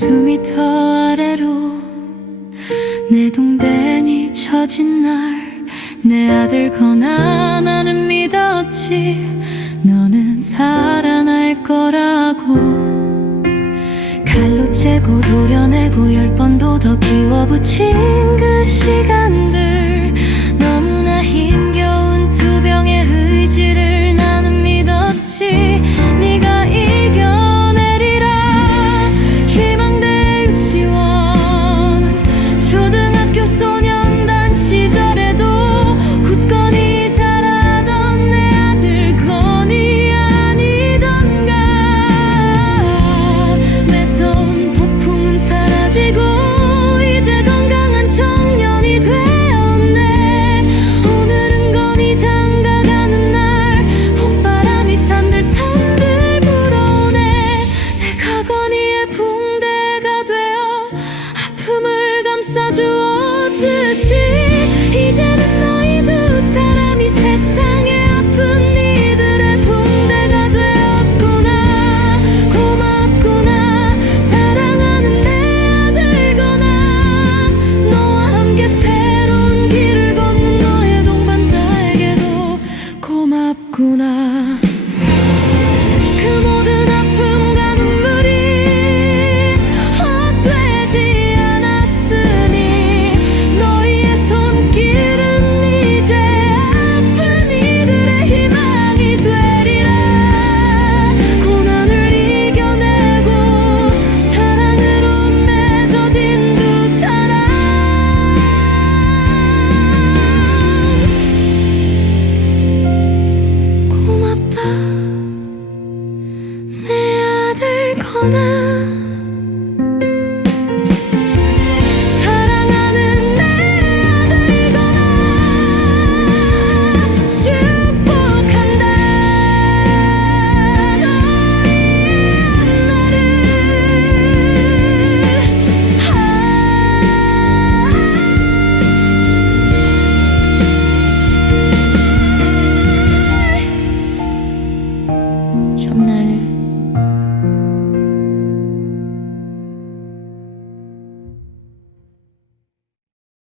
수미터 아래로 내 동댕이 처진 날 내 아들 건아 나는 믿었지. 너는 살아날 거라고. 칼로 째고 도려내고 열 번도 더 키워 붙인 그 시간들. 떠나